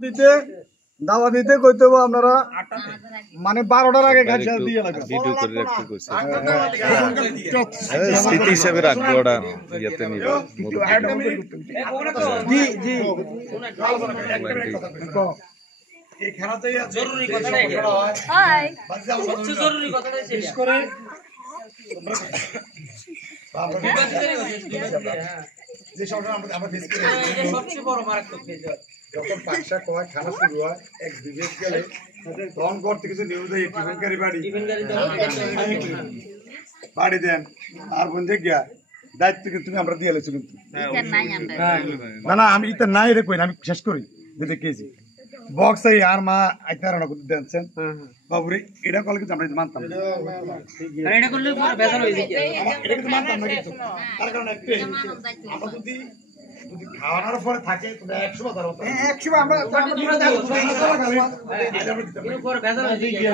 দিতে দাওয়া দিতে কইতে হবে আপনারা মানে 12টার আগে গাছ দিয়ে লাগবে ভিডিও করে রাখতে কইছে স্মৃতি হিসেবে রাখবো ওটা ইয়াতে নিব জি জি এই খেলাতে জরুরি কথাটা হাই সবচেয়ে জরুরি কথাটা শেষ করে যে সমস্যা আমরা ফেস করি সবচেয়ে বড় মারাত্মক ফেজ যখন পাকশা কয় খানা শুরু হয় এক বিবেক গেলে তখন করতে কিছু নিউজ হয় টিফিনকারী বাড়ি দেন আর বন্ধে গিয়া দায়িত্ব কিন্তু তুমি আমরা দিয়ে এলেছো কিন্তু না না আমি এটা নাই রে কই আমি শেষ করি দিতে কেজি বক্স এই আর মা আইতার না করতে দেনছেন বাবুরে এটা কল কিন্তু আমরা মানতাম না আর এটা করলে পুরো বেজাল হয়ে যায় এটা কিন্তু মানতাম না কিন্তু তার কারণে একটাই আমরা যদি খাওয়ানোর পরে থাকে তুমি 100 বাজার 100 আমরা পুরো বেজাল হয়ে যায়